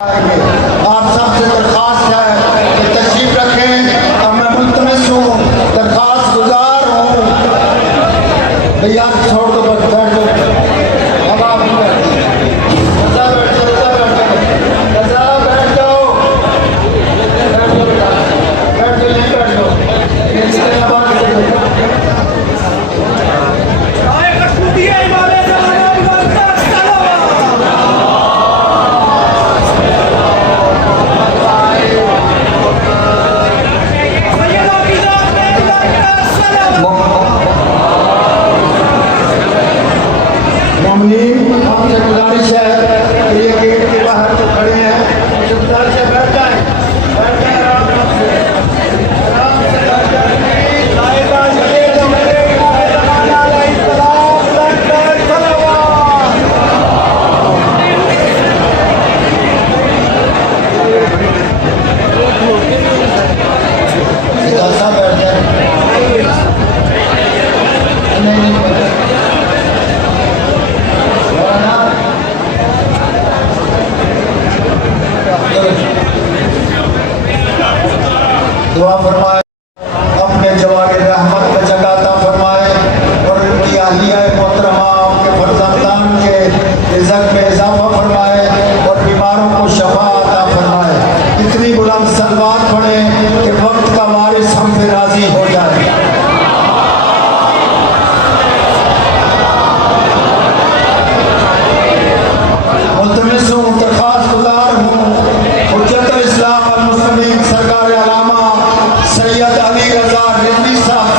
آپ سب سے درخواست ہے کہ تشریف رکھیں اور میں ملتمس ہوں، درخواست گزار ہوں بھیا چھوڑ دو بس بیٹھ دو اب آپ رضا بیٹھ جاؤ رضا بیٹھ جاؤ بیٹھ جاؤ نہیں بیٹھ جاؤ آپ سے گزارش ہے کہ یہ گیٹ کے باہر جو کھڑے ہیں چپچاپ سے بیٹھ جائیں آرام سے بیٹھ دعا فرمائے اپنے جوار رحمت میں جگہ عطا فرمائے اور ان کی اہلیہ محترمہ ان کے فرزندان کے رزق میں اضافہ فرمائے اور بیماروں کو شفا عطا فرمائے۔ اتنی بلند صلوات پڑھیں کہ وقت کا وارث ہم پہ راضی ہو جائے۔ ملتمس ہوں، درخواست گزار ہوں، حجت الاسلام والمسلمین سرکار علامہ سید علی رضا رضوی صاحب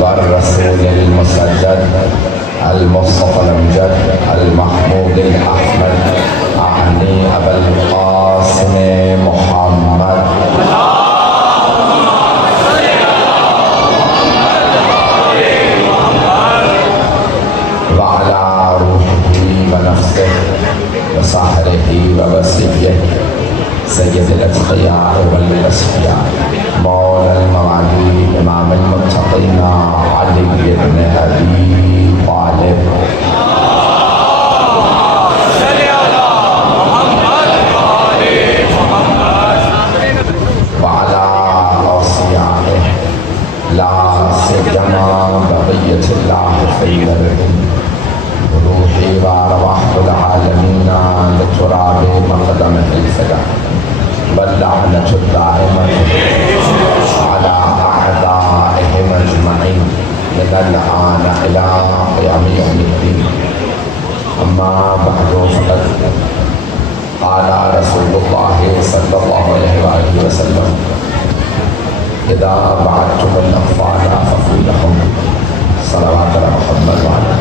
والرسول المسدد المصطفى الامجد المحمود الاحمد اعني ابا القاسم محمد وعلى روحه ونفسه وسحره ووصيه سيد الاتقياء والاصفياء مولى الموالين امام المتقين علي بن ابي طالب وعلى اوصيائه لا سيما بقيه الله في الارض روحي وارواح العالمين لتراب مقدمه الفداء واللعنة الدائمة على أعدائهم أجمعين من الآن إلى قيام يوم الدين. أما بعد فقد قال رسول الله صلى الله عليه وآله وسلم إذا بعثتم الأطفال فقولوا لهم صلوات على محمد وعلى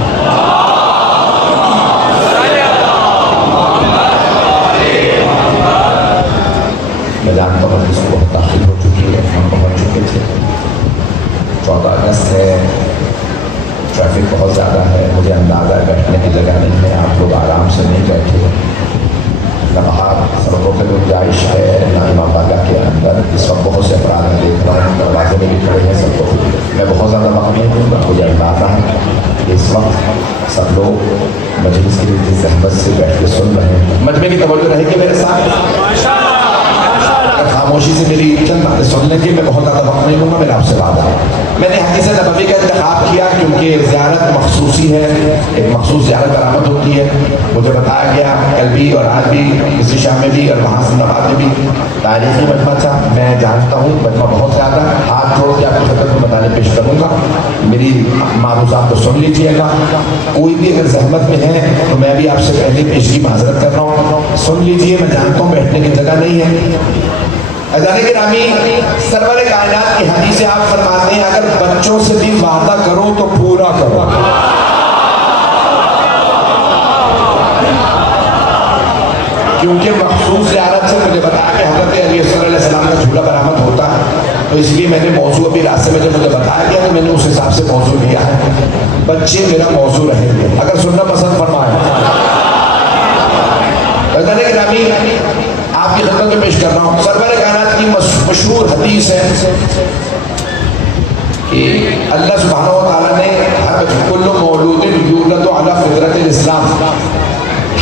میں جانتا ہوں اس کو بہت تاخیر ہو چکی ہے، ہم پہنچ چکے تھے 14 اگست ہے، ٹریفک بہت زیادہ ہے، مجھے اندازہ ہے بیٹھنے کی جگہ نہیں ہے، آپ لوگ آرام سے نہیں بیٹھے، نہ باہر سڑکوں پہ گنجائش ہے نہ امام باغہ کے اندر۔ اس وقت بہت سے افراد میں دیکھ رہا ہوں دروازے میں بھی کھڑے ہیں سب لوگ، میں بہت زیادہ وقت نہیں دوں گا، مجھے اندازہ ہے کہ اس وقت سب لوگ مجلس کی زحمت سے بیٹھ کے سن رہے ہیں۔ مجمع کی توجہ رہے گی میرے ساتھ، خاموشی سے میری چند باتیں سن لیں گے، میں بہت زیادہ وقت نہیں لوں گا، میرا آپ سے وعدہ ہے۔ میں نے حدیث نبوی کا انتخاب کیا کیونکہ زیارت مخصوصی ہے، ایک مخصوص زیارت برآمد ہوتی ہے، مجھے بتایا گیا کل بھی اور آج بھی اسی شام میں بھی اور وہاں سے بعد میں بھی تاریخی مجمع تھا۔ میں جانتا ہوں مجمع بہت زیادہ، ہاتھ جوڑ کے آپ کی خدمت میں بتانے پیش کروں گا، میری معروضات کو سن لیجیے گا، کوئی بھی اگر زحمت میں ہے تو میں بھی آپ سے پہلے پیشگی معذرت کر رہا ہوں، سن لیجیے، میں جانتا ہوں بیٹھنے کی جگہ نہیں ہے۔ عزیزان گرامی، سرور کائنات کی حدیث آپ فرماتے ہیں اگر بچوں سے بھی وعدہ کرو تو پورا کرو۔ کیونکہ مخصوص زیارت سے مجھے بتایا کہ حضرت علی صلی اللہ علیہ وسلم کا جھولا برآمد ہوتا ہے، تو اس لیے میں نے موضوع ابھی راستے میں جب مجھے بتایا گیا تو میں نے اس حساب سے موضوع لیا ہے۔ بچے میرا موضوع رہیں گے اگر سننا پسند فرمائیں۔ عزیزان گرامی، آپ کی خدمت میں پیش کر رہا ہوں، سرور کائنات کی مشہور حدیث ہے کہ اللہ سبحانہ و تعالیٰ نے کل مولود یولد علی فطرت الاسلام،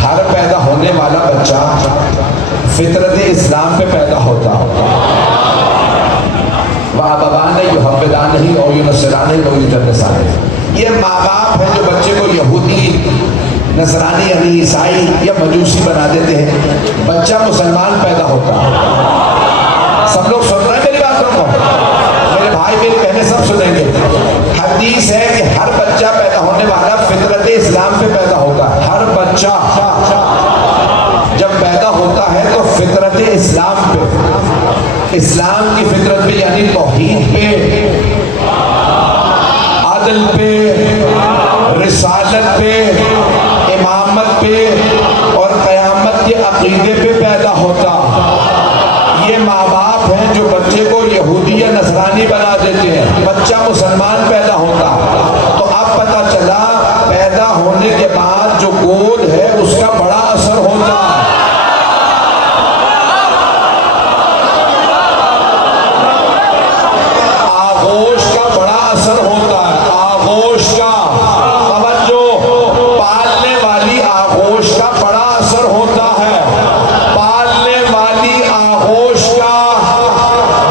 ہر پیدا ہونے والا بچہ فطرت اسلام پہ پیدا ہوتا ہے۔ وَأَبَوَانِ يُحَوِّدَانِهِ أَوْ يُنَصِّرَانِهِ أَوْ يُمَجِّسَانِهِ، یہ ماں باپ ہیں جو بچے کو یہودی، نصرانی یعنی عیسائی یا مجوسی بنا دیتے ہیں، بچہ مسلمان پیدا ہوتا ہے۔ سب لوگ سن رہے ہیں میری باتوں کو؟ میرے بھائی میری بہنیں سب سنیں گے۔ حدیث ہے کہ ہر بچہ پیدا ہونے والا فطرت اسلام پہ پیدا ہوتا ہے۔ ہر بچہ جب پیدا ہوتا ہے تو فطرت اسلام پہ، اسلام کی فطرت پہ یعنی توحید پہ، عدل پہ، رسالت پہ، امامت پہ اور قیامت کے عقیدے پہ پیدا ہوتا۔ یہ ماں باپ ہیں جو بچے کو یہودی یا نصرانی بنا دیتے ہیں، بچہ مسلمان پیدا ہوتا۔ تو اب پتہ چلا پیدا ہونے کے بعد جو گود ہے اس کا بڑا اثر ہوتا ہے۔ آغوش کا بڑا اثر ہوتا ہے، آغوش کا، پالنے والی آغوش کا بڑا اثر ہوتا ہے، پالنے والی آغوش کا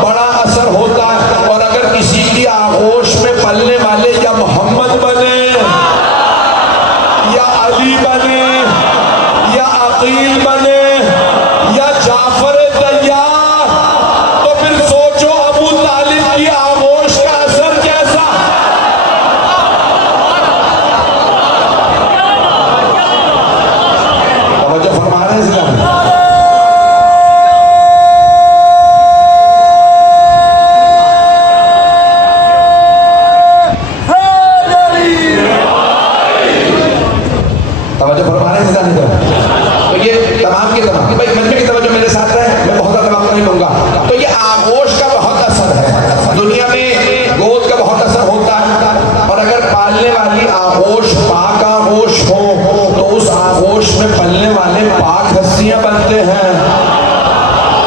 بڑا اثر ہوتا ہے۔ اور اگر کسی کی آغوش میں پلنے والے یا محمد بنے یا علی بنے یا عقیل بنے یا جعفر طیار، تو پھر سوچو ابو طالب کی آغوش کا اثر کیسا۔ پالنے والی آغوش پاک آغوش ہو تو اس آغوش میں پلنے والے پاک ہستیاں بنتے ہیں.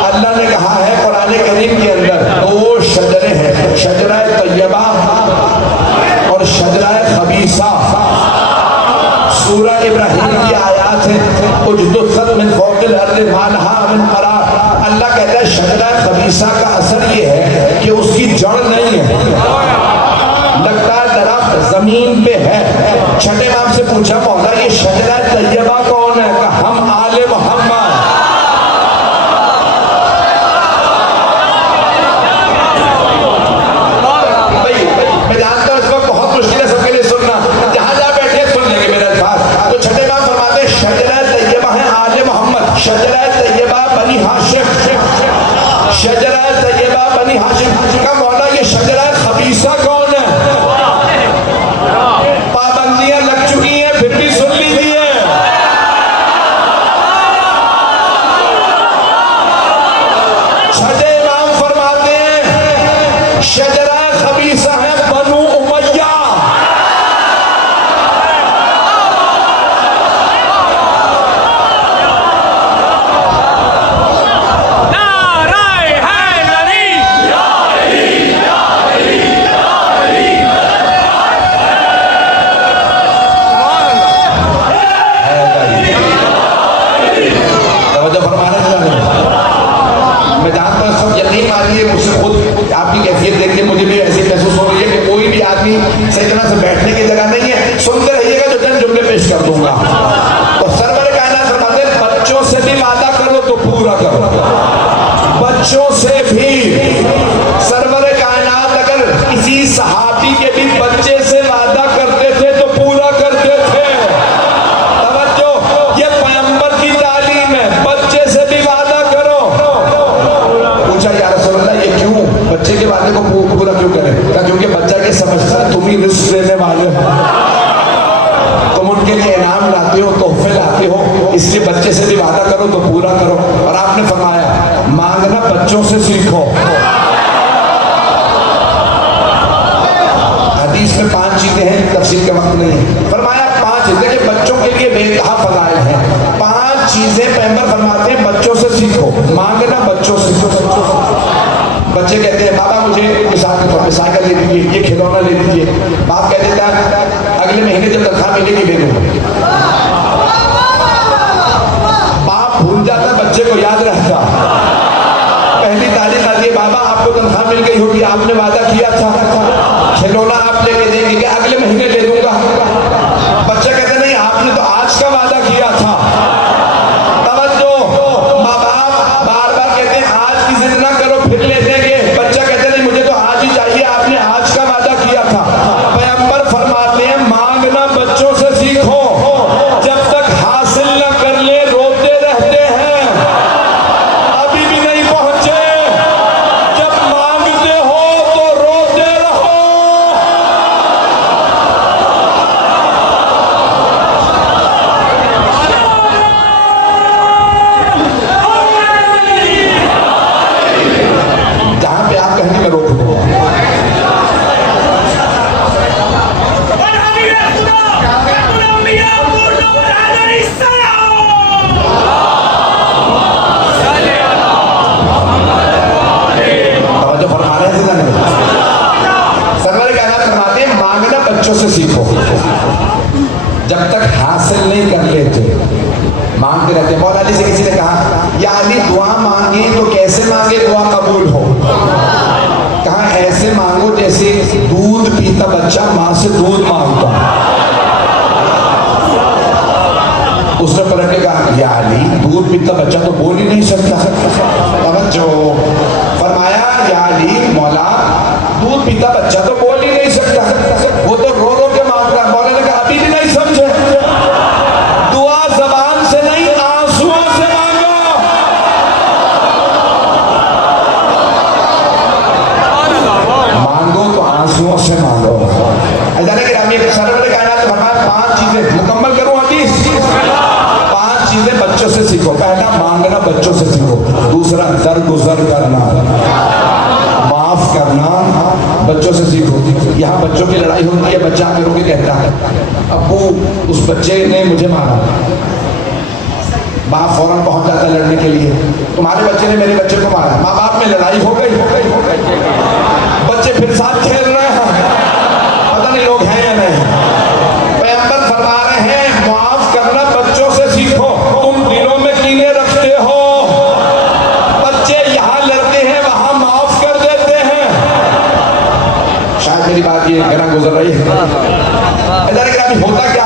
اللہ نے کہا ہے قرآن کریم کے اندر دو شجرے ہیں, شجرہ طیبہ اور شجرہ خبیثہ. سورہ ابراہیم کی آیات ہے اجدثت من فوق الارض ما لها من قرار. اللہ کہتا ہے شجرہ خبیثہ کا اثر یہ ہے کہ اس کی جڑ نہیں ہے, لگتا ہے درخت زمین پہ ہے. چھٹے امام سے پوچھا مولا یہ شجرہ طیبہ کون ہے؟ کہ ہم آل محمد. میں جانتا ہوں اس وقت بہت مشکل ہے سب کے لیے سننا, جہاں جہاں بیٹھے سن لیں گے میرے الفاظ. تو چھٹے امام فرماتے ہیں شجرہ طیبہ ہے آل محمد, شجرہ طیبہ بنی ہاشم, شجرہ طیبہ بنی ہاشم. کا مولا یہ شجرہ خبیثہ کون ہے؟ پابندیاں لگ چکی ہیں پھر بھی سن لیجیے. چھٹے امام فرماتے ہیں شجرہ خبیثہ ہے بنو امیہ. توجہ فرمانا چاہتے ہیں. میں جانتا ہوں سب یقین مانیے مجھ سے خود آپ کی کیفیت دیکھ کے مجھے بھی ایسی محسوس ہو رہی ہے کہ کوئی بھی آدمی صحیح طرح سے بیٹھنے کی جگہ نہیں ہے. سنتے رہیے گا جو چند جملے پیش کر دوں گا. تو سرور کائنات فرماتے ہیں بچوں سے بھی وعدہ کرو تو پورا کرو. بچوں سے بھی سرور کائنات اگر کسی صحابی کے بھی بچے سے وعدہ کرتے تھے تو پورا کرتے تھے. توجہ, یہ پیغمبر کی تعلیم ہے, بچے سے بھی وعدہ کرو. پوچھا یا رسول اللہ یہ کیوں, بچے کے وعدے کو پورا کیوں کریں؟ کہا کیونکہ بچہ یہ سمجھتا ہے تم ہی رزق دینے والے ہو, تم ان کے لیے انعام لاتے ہو, تحفے لاتے ہو, اس لیے بچے سے بھی وعدہ کرو تو پورا کرو. اور آپ نے فرمایا مانگنا بچوں سے سیکھو. حدیث میں 5 چیزیں ہیں, تفصیل کا وقت نہیں ہے. فرمایا 5 چیزیں کہ بچوں کے لیے بے انتہا فضائل ہیں. 5 چیزیں پیغمبر فرماتے ہیں بچوں سے سیکھو. مانگنا بچوں سے. بچے کہتے ہیں بابا مجھے مثال کے طور پہ سائیکل لے دیجیے, یہ کھلونا لے دیجیے. باپ کہہ دیتا ہے اگلے مہینے جب تنخواہ ملے گی دے دوں گا. باپ بھول جاتا, بچے کو یاد رہتا. پہلی تاریخ آتی ہے بابا آپ کو تنخواہ مل گئی ہوگی, آپ نے وعدہ کیا تھا کھلونا آپ لے کے دیں گے, کہ اگلے مہینے لے دوں گا. بچہ کہتے نہیں آپ نے تو آج کا وعدہ کیا تھا. توجہ, ماں باپ بار بار کہتے ہیں آج کی ضد نہ کرو پھر لے دیں گے. بچہ کہتے نہیں مجھے تو آج ہی چاہیے, آپ نے آج کا وعدہ کیا تھا. پیغمبر فرماتے ہیں مانگنا بچوں سے سیکھو. جب تک حاصل نہ کر لے روتے رہتے ہیں, ابھی بھی نہیں پہنچے. جب مانگتے ہو تو روتے رہو. جہاں پہ آپ کہیں گے میں روک دوں گا. توجہ فرما رہے ہیں نہیں. سرور کائنات فرماتے ہیں مانگنا بچوں سے سیکھو. جب تک حاصل نہیں کر لیتے مانگتے رہتے. مولا علی سے کسی نے کہا یا علی دعا مانگی تو کیسے مانگے دعا قبول ہو؟ کہا ایسے مانگو جیسے دودھ پیتا بچہ ماں سے دودھ مانگتا. اس نے پلٹ کے کہا یا علی دودھ پیتا بچہ تو بول ہی نہیں سکتا. توجہ, فرمایا یا علی مولا دودھ پیتا بچہ تو بول ہی نہیں سکتا, وہ تو رو رو کے مانگ رہا. مولا نے کہا ابھی بھی نہیں سمجھے, دعا زبان سے نہیں آنسوؤں سے مانگو. مانگو تو آنسوؤں سے مانگو. اللہ نے کہا سرور کائنات فرمایا 5 چیزیں مکمل کروں حدیث. 5 چیزیں بچوں سے سیکھو. پہلا مانگنا بچوں سے سیکھو. دوسرا درگزر کرنا, معاف کرنا, بچوں سے سیکھو. یہاں بچوں کی لڑائی ہوتی ہے, بچہ آ کے رو کے کہتا ہے ابو اس بچے نے مجھے مارا, باپ فوراً پہنچ جاتا ہے لڑنے کے لیے, تمہارے بچے نے میرے بچے کو مارا. ماں باپ میں لڑائی ہو گئی, بچے پھر ساتھ کھیل رہے ہیں, پتہ نہیں لوگ ہیں یا نہیں. پیغمبر فرما رہے ہیں معاف کرنا بچوں سے سیکھو. تم دلوں میں کینے رکھتے ہو, بچے یہاں لڑتے ہیں وہاں معاف کر دیتے ہیں. شاید میری بات یہ گنا گزر رہی ہے. ادھر گرامی ہوتا کیا,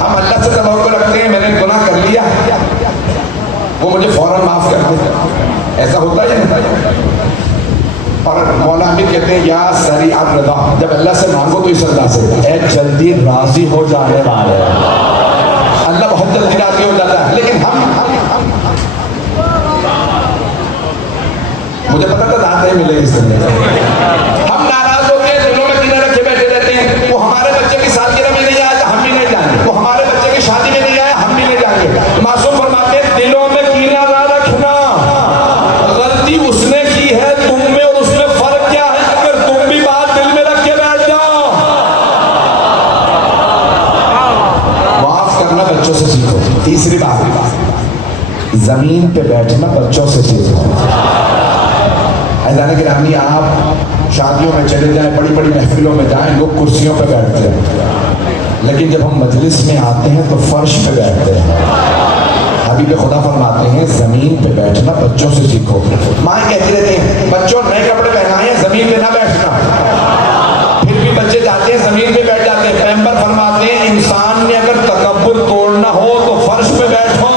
ہم اللہ سے توقع رکھتے ہیں میں نے گناہ کر لیا وہ مجھے فوراً معاف کر دے, ایسا ہوتا ہے نہیں. اور مولا بھی کہتے ہیں یا سریع الرضا, جب اللہ سے مانگو تو اس انداز سے اے جلدی راضی ہو جانے والے, اللہ بہت جلدی راضی ہو جاتا ہے. لیکن ہم مجھے پتا تھا دانت نہیں ملے اس دنیا, ہم ناراض ہو کے دلوں میں کینے رکھے بیٹھے رہتے ہیں. وہ ہمارے بچے کی سالگرہ میں نہیں آیا ہم بھی نہیں جائیں گے, وہ ہمارے بچے کی شادی میں نہیں آیا ہم بھی نہیں جائیں گے. معصوم فرماتے ہیں دلوں میں کینہ نہ رکھنا, غلطی اس نے کی ہے تم میں اور اس میں فرق کیا ہے اگر تم بھی بات دل میں رکھ کے بیٹھ جاؤ. معاف کرنا بچوں سے سیکھو. تیسری بات, زمین پہ بیٹھنا بچوں سے سیکھو. حضرت گرامی آپ شادیوں میں چلے جائیں, بڑی بڑی محفلوں میں جائیں, لوگ کرسیوں پہ بیٹھتے ہیں, لیکن جب ہم مجلس میں آتے ہیں تو فرش پہ بیٹھتے ہیں. حبیب خدا فرماتے ہیں زمین پہ بیٹھنا بچوں سے سیکھو. مائیں کہتی رہتی ہیں بچوں نئے کپڑے پہنائے ہیں زمین پہ نہ بیٹھنا, پھر بھی بچے جاتے ہیں زمین پہ بیٹھ جاتے ہیں. پیغمبر فرماتے ہیں انسان نے اگر تکبر توڑنا ہو تو فرش پہ بیٹھو.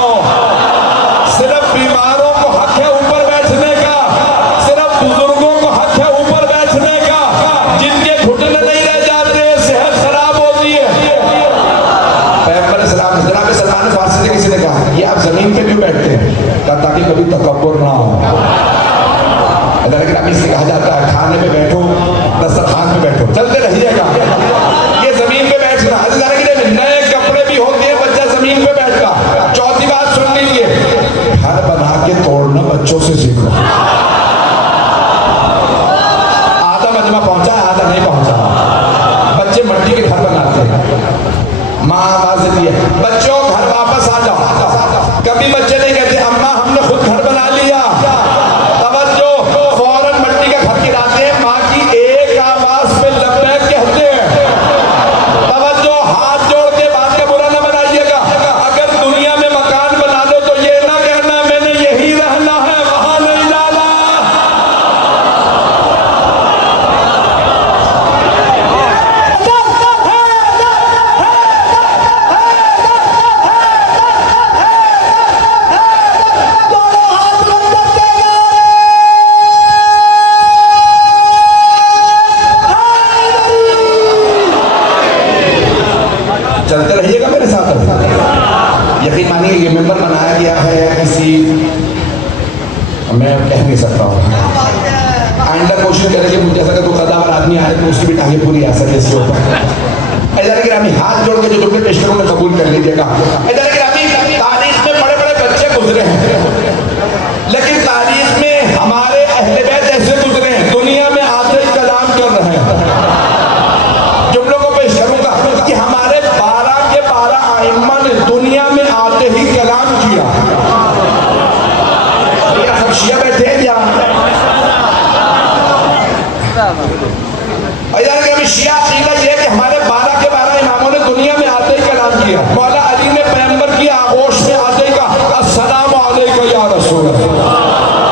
صرف بیماروں کو حق ہے اوپر بیٹھنے کا, صرف بزرگوں کو حق ہے اوپر بیٹھنے کا, جن کے گھٹنے نہیں رہ جاتے صحت خراب ہوتی ہے. پیغمبر اسلام جناب سلمان فارسی سے کسی نے کہا یہ آپ زمین پہ کیوں بیٹھتے ہیں, کہا تاکہ کبھی تکبر نہ ہو. ادھر گرامی سے کہا جاتا ہے کھانے پہ بیٹھو دسترخوان پہ بیٹھو چلتے رہیے گا, یہ زمین پہ بیٹھنا. ادھر گرامی نئے کپڑے بھی ہوتے ہیں بچہ زمین پہ بیٹھتا. چوتھی بات سن لیجیے, گھر بنا کے توڑنا بچوں سے سیکھو. آدھا مجمع پہنچا آدھا نہیں پہنچا, بچے مٹی کے گھر بناتے ہیں. ماں آواز دیتی ہے بچوں گھر واپس آ جاؤ. کبھی بچے نہیں کہتے اماں ہم نے خود گھر بنا لیا, توجہ فوراً مٹی کا گھر گراتے ہیں. ماں کی ایک آواز پہ لبیک کہتے ہیں. توجہ ہاتھ جوڑ کے بات کا برا نہ بنائیے گا. اگر دنیا میں مکان بنا دو تو یہ نہ کہنا میں نے یہی رہنا ہے وہاں نہیں جانا. چلتے رہیے گا میرے ساتھ. یقین مانیے یہ ممبر بنایا گیا ہے کسی, میں کہہ نہیں سکتا ہوں, آئندہ کوشش کریں کہ مجھے ایسا کوئی قداور آدمی آئے تو اس کی بھی ٹانگیں پوری آ سکے اس کے اوپر. ادھر گرامی ہاتھ جوڑ کے جو تم نے پیش کروں میں قبول کر لیجیے گا. ادھر گرامی تاریخ میں بڑے بڑے بچے گزرے ہیں, لیکن تاریخ میں ہمارے اہل بیت ایسے گزرے ہیں دنیا میں آتے ہی کلام کر رہے ہیں. جملوں کو پیش کروں گا کہ ہمارے 12 کے 12 ائمہ نے دنیا میں آتے ہی کلام کیا. سب شیعہ بیٹھے ہیں کیا, شیعہ عقیدہ یہ ہے کہ ہمارے 12 کے 12 اماموں نے دنیا میں آتے ہی کلام کیا. مولا علی نے پیغمبر کی آغوش میں آتے ہی کہا السلام علیکم یا رسول اللہ.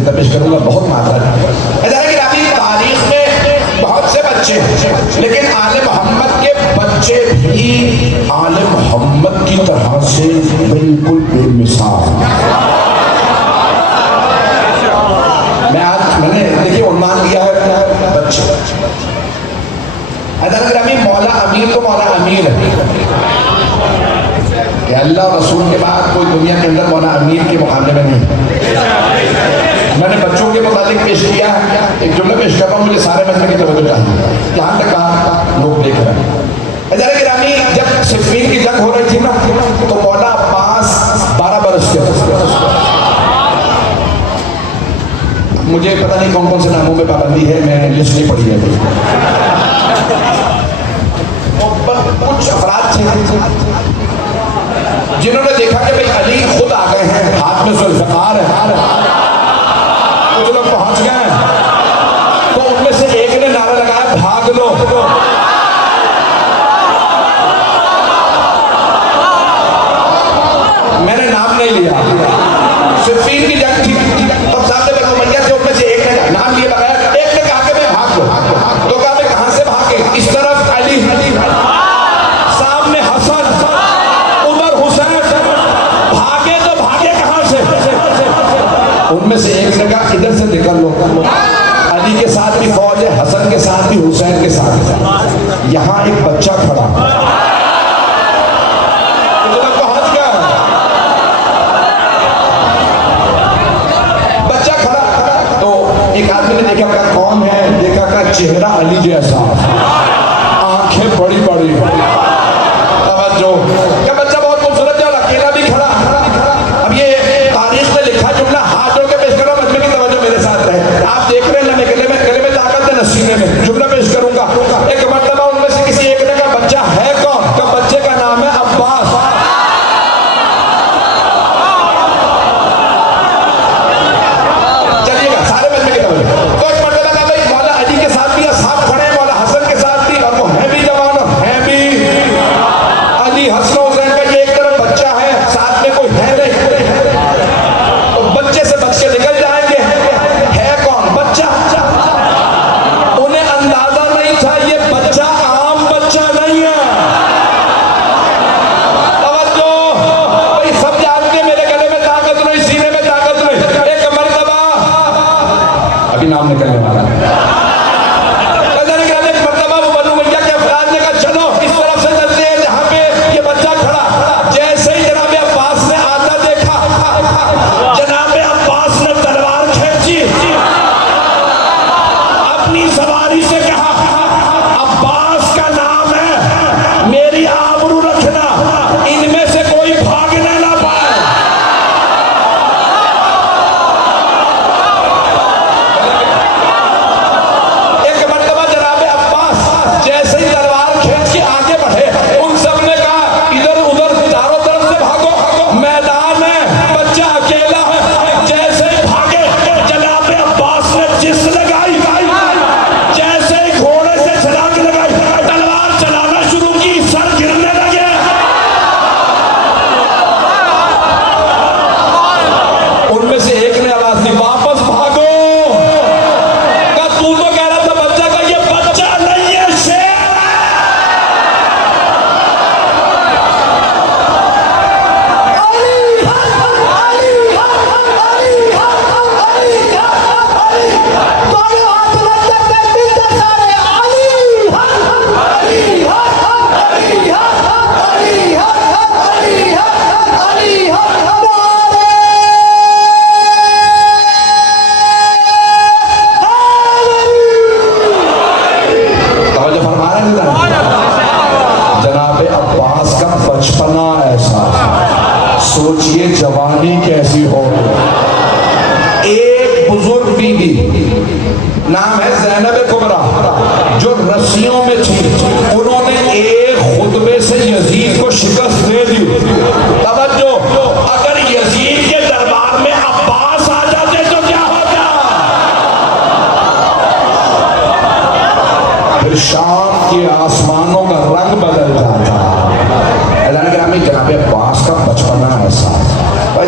زندہ پیش کروں گا بہت معذرت. ابھی تاریخ میں بہت سے بچے ہیں لیکن آل محمد کے بچے بھی آل محمد کی طرح سے بالکل بے مثال. میں نے دیکھیے عنوان دیا ہے بچے. ابھی مولا امیر کو مولا امیر ہے کہ اللہ اور رسول کے بعد کوئی دنیا کے اندر مولا امیر کے مقابلے میں نہیں. میں نے بچوں کے متعلق پیش کیا ایک جملہ پیش کر رہا ہوں, مجھے سارے مجمع کی توجہ چاہیے یہاں تک کہا لوگ دیکھ رہے ہیں. گرامی جب صفین کی جنگ ہو رہی تھی نا تو مولا عباس 12 برس کے مجھے پتہ نہیں کون کون سے ناموں میں پابندی ہے, میں لسٹ نہیں پڑھی ہے. کچھ افراد تھے جنہوں نے دیکھا کہ بھئی علی خود آ گئے ہیں, ہاتھ میں ذوالفقار ہے, کچھ لوگ پہنچ گئے ہیں, تو ان میں سے ایک نے نعرہ لگایا بھاگ لو. میں نے نام نہیں لیا, صفین کی جنگ تھی, تب ساتھ بنو امیہ تھے, ان میں سے ایک نے نام لیا لگایا, ایک نے کہا کہ میں بھاگ لو. تو کہا میں کہاں سے بھاگے, اس طرف علی, سامنے حسن, ادھر حسین, بھاگے تو بھاگے کہاں سے. ان میں سے ایک نے کہا ادھر سے نکل لو. علی کے ساتھ بھی فوج ہے, حسن کے ساتھ بھی, حسین کے ساتھ بھی. یہاں ایک بچہ کھڑا, بچہ کھڑا, تو ایک آدمی نے دیکھا کہ کون ہے, دیکھا کہ چہرہ علی جیسا, آنکھیں بڑی بڑی, توجہ کہ بچہ بہت خوبصورت ہے اور اکیلا بھی کھڑا. اب یہ تاریخ میں لکھا جملہ ہاتھ جوڑ کے پیش کرو, مجمع کی توجہ میرے ساتھ ہے. آپ دیکھ رہے ہیں گلے میں طاقت ہے, نسینے میں جملہ پیش کروں گا. ایک مرتبہ ان میں سے کسی ایک نے کہا بچہ ہے کون, کہ بچے کا نام ہے عباس. چلیے گا سارے مجمع کی توجہ. تو ایک مرتبہ کہا بھائی مولا علی کے ساتھ بھی اصحاب کھڑے ہیں, مولا حسن کے ساتھ بھی, اور وہ ہیں بھی جوان اور ہیں بھی علی, حسن و حسین کا. یہ ایک طرف بچہ ہے, ساتھ میں کوئی ہے نہیں, تو بچے سے بچ کے نکل جائیں گے. ہے کون بچہ, انہیں اندازہ نہیں تھا یہ بچہ عام بچہ نہیں ہے. توجہ بھائی, سب جانتے ہیں میرے گلے میں طاقت نہیں, سینے میں طاقت نہیں. ایک مرتبہ ابھی نام نکلنے والا ہے, ایک مرتبہ وہ بنو امیہ کے افراد نے کہا چلو اس طرف سے چلتے ہیں جہاں پہ یہ بچہ کھڑا. جیسے ہی جناب عباس نے آتا دیکھا, جناب عباس نے تلوار کھینچی, اپنی سواری سے کہا عباس کا نام ہے, میری آبرو رکھنا, ان میں سے کوئی بھاگنے نہ پائے. ایک مرتبہ جناب عباس جیسے ہی تلوار کھینچ کے آگے بڑھے, ان سب نے کہا ادھر ادھر چاروں طرف سے بھاگو, میدان ہے, بچہ اکیلا ہے. جیسے ہی بھاگے, جناب عباس نے جس لگائی, جیسے ہی گھوڑے سے چھلانگ لگائی, تلوار چلانا شروع کی, سر گرنے لگے. ان میں سے ایک نے آواز دی واپس بھاگو. کہا تو کہہ رہا تھا بچہ کا, یہ بچہ نہیں ہے, شیر ہے. توجہ فرما رہے ہیں. جناب عباس کا بچپنا ایسا, سوچئے جوانی کیسی ہو. ایک بزرگ بیوی, نام ہے زینب کبریٰ, جو رسیوں میں تھی, انہوں نے ایک خطبے سے یزید کو شکست دے دی. توجہ, اگر یزید کے دربار میں عباس آ جاتے تو کیا ہوتا. پھر شام کے آسمانوں کا رنگ بدل جاتا. جناب عباس کا بچپنا ایسا.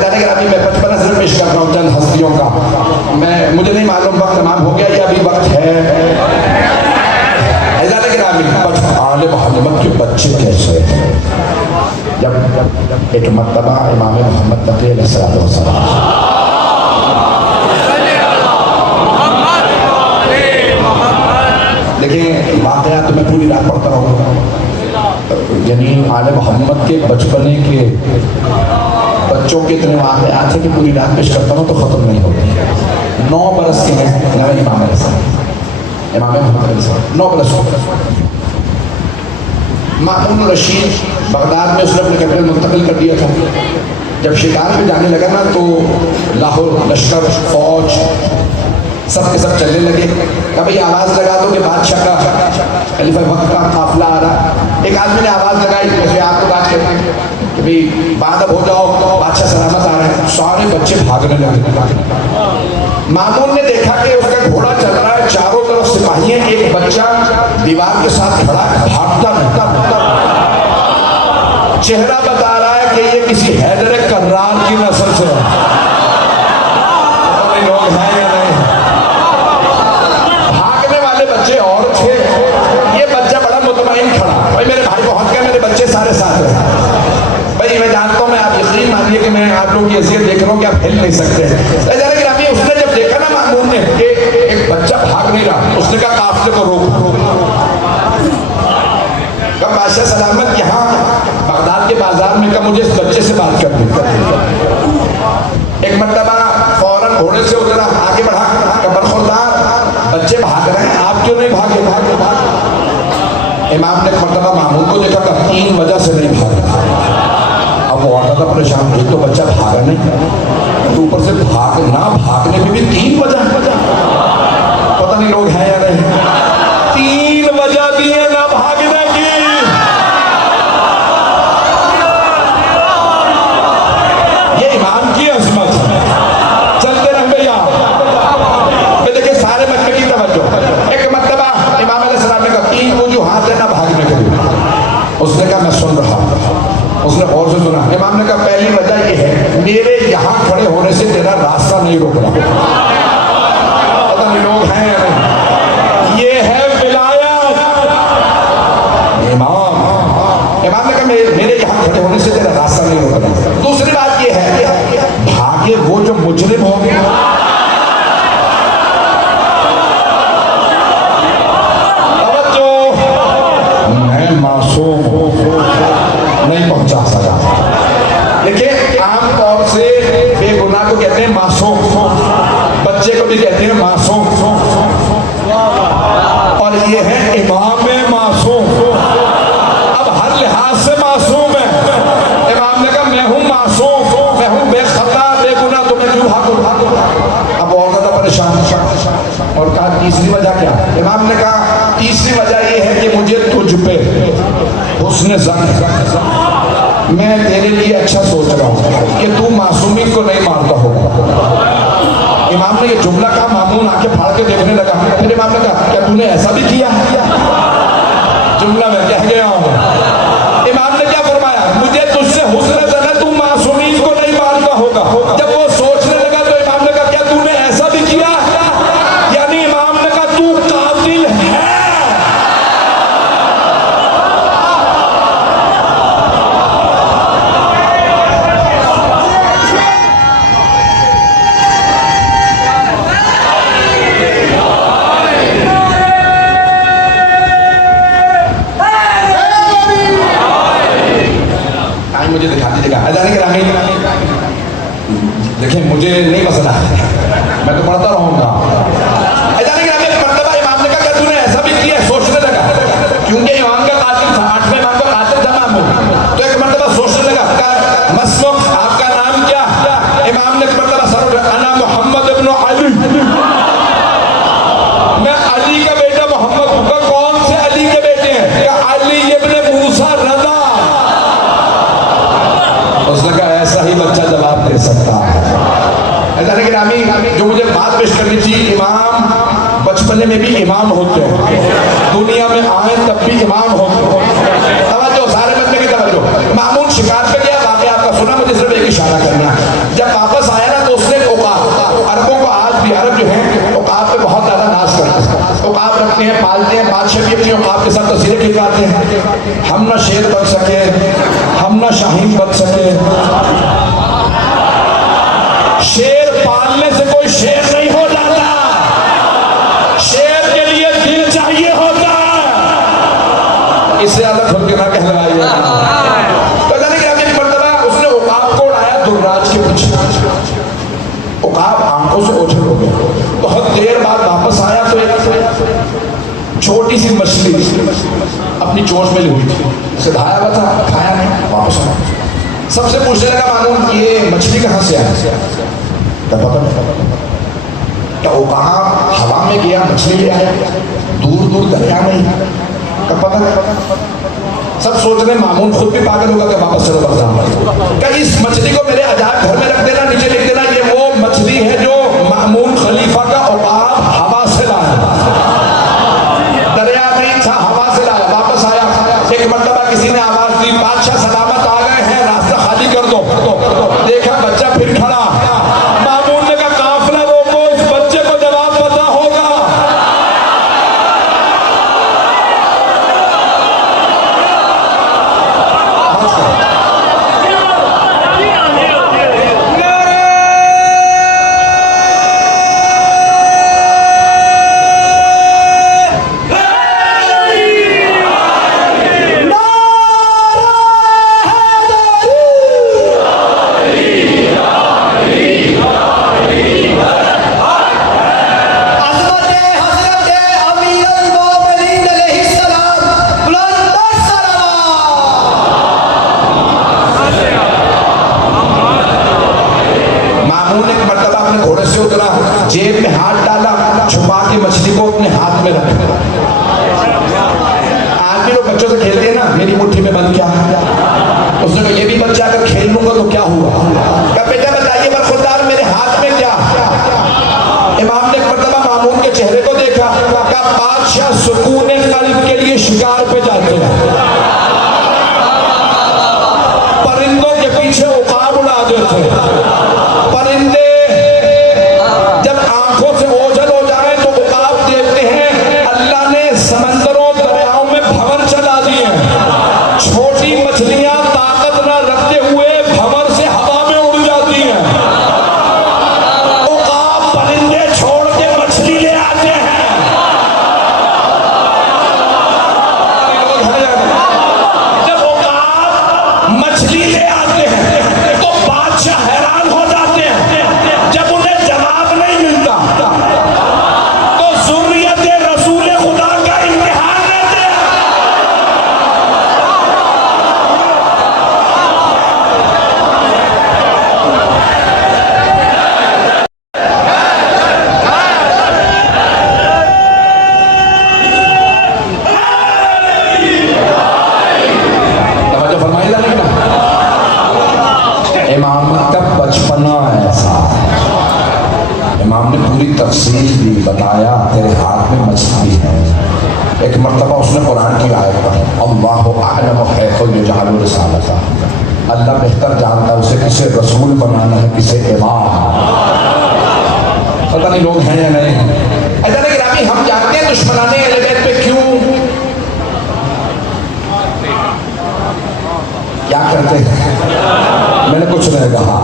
ادارے گرامی میں 55 نظر پیش کر رہا ہوں چند ہستیوں کا. مجھے نہیں معلوم وقت تمام ہو گیا یا ابھی وقت ہے. ادارے گرامی آل محمد کے بچے کیسے ہیں؟ جب ایک مرتبہ امام محمد تقی علیہ السلام دیکھیں واقعات میں پوری رات پڑھتا رہوں، یعنی آل محمد کے بچپنے کے بچوں کے اتنے واقعات ہیں کہ پوری رات پیش کرتا ہوں تو ختم نہیں ہوتے. 9 برس کے ہیں نوے امام علیہ السلام، امام محمد علیہ السلام 9 برس ہو. مأمون رشید بغداد میں اس نے اپنے کیپٹل منتقل کر دیا تھا. جب شکار پہ جانے لگا نا تو لاہور لشکر فوج سب کے سب چلنے لگے. کبھی آواز لگا دو کہ بادشاہ کا خلیفہ وقت کا قافلہ آ رہا. ایک آدمی نے آواز لگائی جیسے آپ کو بات کہتے ہیں کہ بھئی بعد اب ہو جاؤ بادشاہ سلامت آ رہے ہیں. سارے بچے بھاگنے لگے. مامون نے دیکھا کہ اس کا گھوڑا چل رہا ہے، چاروں طرف سپاہی ہیں، ایک بچہ دیوار کے ساتھ کھڑا بھاگتا رہتا. چہرہ بتا رہا ہے کہ یہ کسی حیدر کرار کی نسل سے ہے. لوگ ہیں یا نہیں؟ بھاگنے والے بچے اور تھے، یہ بچہ بڑا مطمئن کھڑا. بھائی میرے بھائی پہنچ گئے، میرے بچے سارے ساتھ ہیں. بھائی میں جانتا ہوں، میں آپ یقین مانیے کہ میں آپ لوگوں کی حیثیت دیکھ رہا ہوں کہ آپ ہل نہیں سکتے. اس نے جب دیکھا نا مامون نے کہ ایک بچہ بھاگ نہیں رہا، اس نے کہا قافلے کو روک. کہا بادشاہ سلامت یہاں بغداد کے بازار میں، کہا مجھے اس بچے سے بات کر دیں. ایک مرتبہ فوراً گھوڑے سے اترا، آگے بڑھا. کہا برخوردار بچے بھاگ رہے ہیں، آپ کیوں نہیں بھاگے؟ امام نے ایک مرتبہ مامون کو دیکھا کہ 3 وجہ سے نہیں بھاگا. اب وہ آتا تھا پریشان، ایک تو بچہ بھاگا نہیں، تو اوپر سے بھاگنے میں بھی 3 وجہ. پتہ نہیں لوگ ہیں یا نہیں. 3 وجہ دی ہے نہ بھاگنے کی. یہ امام کی عظمت ہے. چلتے رہے بھیا. دیکھیں سارے مجمع کی توجہ. ایک مرتبہ امام علیہ السلام نے کہا 3 وجوہات ہے نہ بھاگنے کے لیے. اس نے کہا میں سن رہا ہوں. اس نے اور سے سنا. امام نے کہا پہلی وجہ یہ ہے میرے یہاں کھڑے ہونے سے تیرا راستہ نہیں روک رہا. پتہ نہیں لوگ ہیں یا نہیں. یہ ہے ولایت. امام نے کہا میرے یہاں کھڑے ہونے سے تیرا راستہ نہیں روک رہا. دوسری بات یہ ہے کہ بھاگے وہ جو مجرم ہو گئے. میں معصوم نہیں پہنچا سکا. دیکھیں عام طور سے بے گناہ کو کہتے ہیں معصوم، بچے کو بھی کہتے ہیں معصوم، اور یہ ہے امام معصوم. اب ہر لحاظ سے معصوم ہے. امام نے کہا میں ہوں معصوم، میں ہوں بے خطا بے گناہ، تو میں کیوں بھاگوں؟ اب اور زیادہ پریشان. اور کہا تیسری وجہ کیا؟ امام نے کہا تیسری وجہ یہ ہے کہ مجھے تجھ پہ حسن ظن، میں تیرے لیے اچھا سوچ رہا ہوں کہ تو معصومین کو نہیں مارتا ہوگا. امام نے یہ جملہ کہا، مامون آ کے پھاڑ کے دیکھنے لگا. پھر امام نے کہا کیا تو نے ایسا بھی کیا؟ جملہ میں کہہ گیا ہوں. امام نے کیا فرمایا؟ مجھے تجھ سے حسن ظن ہے تو معصومین کو نہیں مارتا ہوگا. جب وہ سوچنے لگا تو امام نے کہا کیا تو نے ایسا بھی کیا؟ یعنی امام نے کہا تو قاتل ہے. مجھے دکھا دیجیے گا. دیکھیں مجھے نہیں مسئلہ ہے، میں تو پڑھتا رہوں گا. مرتبہ امام نے کہا کہ تو نے ایسا بھی کیا؟ سوچنے لگا کیونکہ امام کا قاتل تھا، 8ویں امام کا قاتل تھا مامون. تو ایک مرتبہ سوچنے لگا مسلک آپ کا نام کیا؟ امام نے ایک مرتبہ سر انا محمد ابن علی، میں علی کا بیٹا محمد ہوں. کون سے علی کے بیٹے ہیں؟ علی ابن موسیٰ رضا. اس نے کہا ایسا ہی بچہ جواب دے سکتا ہے. جو مجھے بات پیش کرنی تھی، امام بچپنے میں بھی امام ہوتے ہیں، دنیا میں آئیں تب بھی امام ہوتے ہیں. توجہ سارے بچے کی توجہ. مامون شکار پہ گیا، واقعہ آپ کا سنا، مجھے صرف ایک اشارہ کرنا ہے. ہم نہ شیر بن سکے، ہم نہ شاہین بن سکے. شیر پالنے سے کوئی شیر نہیں ہو جاتا، شیر کے لیے دل چاہیے ہوتا ہے. اس سے زیادہ کھل کے نہ کہلائیے. پتہ نہیں کیا ایک مرتبہ اس نے عقاب کو اڑایا دراج کے پیچھے. عقاب آنکھوں سے اوجھل ہو گیا. بہت دیر بعد واپس آیا تو ایک چھوٹی سی مچھلی اپنی چونچ میں لی ہوئی تھی. اسے دھایا ہوا تھا، کھایا نہیں، واپس آیا. سب سے پوچھنے لگا معلوم یہ مچھلی کہاں سے آئی؟ کیا عقاب ہوا میں گیا مچھلی لے آیا؟ دور دور دریا نہیں کا پتہ نہیں. سب سوچ رہے مامون خود بھی پاگل ہوگا کہ واپس چلو بس کہ اس مچھلی کو میرے عجائب گھر میں رکھ دینا، نیچے لکھ دینا یہ وہ مچھلی ہے جو مامون خلیفہ کا عقاب ہوا سے لایا. دریا نہیں تھا، ہوا سے لایا. واپس آیا. ایک مرتبہ کسی نے آواز دی بادشاہ سلامت آ گئے ہیں، راستہ خالی کر دو. دیکھا بچہ پھر کھڑا. مامون نے کہا قافلہ روکو، اس بچے کو جواب پتا ہوگا. جیب میں ہاتھ ڈالا، چھپا کے مچھلی کو اپنے ہاتھ میں رکھا. آج بھی لوگ بچوں سے کھیلتے ہیں نا، میری مٹھی میں بند کیا. اس نے کہا یہ بھی بچہ اگر کھیل لوں گا تو کیا ہوا؟ کہا بیٹا بتائیے برخوردار میرے ہاتھ میں کیا؟ امام نے ایک مرتبہ مامون کے چہرے کو دیکھا. کہا بادشاہ سکون قلب کے لیے شکار پہ جاتے ہیں، پرندوں کے پیچھے عقاب اڑا دیتے. پرندے جب آنکھوں سے اوجھل ہو جائیں تو عقاب دیکھتے ہیں. اللہ نے سمندروں دریاؤں میں بھنور چلا دیے. چھوٹی مچھلیاں طاقت نہ رکھتے ہوئے بھنور سے ہوا میں اڑ جاتی ہیں. عقاب پرندے چھوڑ کے مچھلی لے آتے ہیں. جب عقاب مچھلی لے آتے ہیں تو بادشاہ حیران ہو جاتے ہیں. جب انہیں جواب نہیں ملتا تو ذریت رسول خدا کا امتحان لیتے ہیں. توجہ فرمائیے نہیں نا. امامت کا بچپنا ایسا. امام نے پوری تفصیل دی، بتایا تیرے ہاتھ میں مچھلی ہے. ایک مرتبہ اس نے قرآن کی آیت پڑھی اللہ اعلم حیث یجعل رسالتہ. اللہ بہتر جانتا ہے اسے کسے رسول بنانا ہے کسے امام. پتہ نہیں لوگ ہیں یا نہیں. ایسا نہیں گرامی ہم جانتے ہیں دشمنان اہل بیت پہ کیوں کیا کرتے ہیں. میں نے کچھ نہیں کہا.